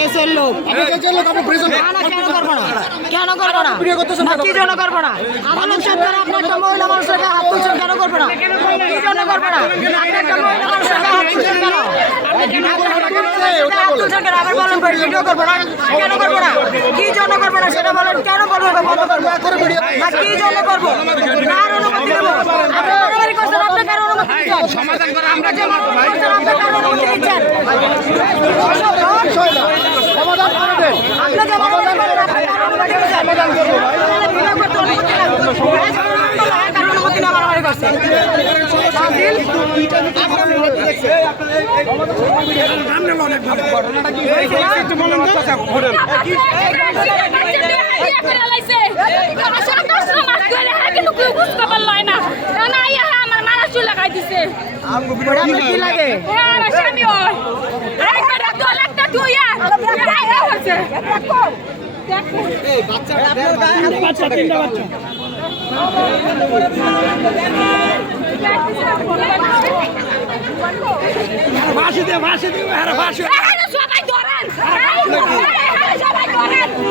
প্রেসের লোক কেন করবো না কেন করবো না কি জন্য করবো না আদালত সরকার আপনি একটা মহিলা মানুষের গায়ে হাত তুলছেন কেন করবো না কি জন্য করবো না আপনি একটা মহিলা মানুষের গায়ে হাত তুলছেন কেন আবার বলেন ভিডিও করবো না কেন করবো না কি জন্য করবো না সেটা বলেন কেন করবো বন্ধ করবো না কি জন্য করবো কার অনুমতি দেবো আপনি মারামারি করছেন আপনি কার অনুমতি দিচ্ছেন সমাধান করে আমরা যে মারামারি করছেন আপনি কার অনুমতি দিচ্ছেন সমাধান করে দেন আপনি যে মারামারি করেন আপনি কার অনুমতি দিচ্ছেন সমাধান করবো ভিডিও করতে অনুমতি লাগবে কার অনুমতি না মারামারি করছেন তাহলে আপনার অনুমতি দেখছেন অনেক ভালো ঘটনাটা কি হয়েছে একটু বলুন কথা ঘটনা কি লাগে ভাসি দিয়ে সবাই ধরেন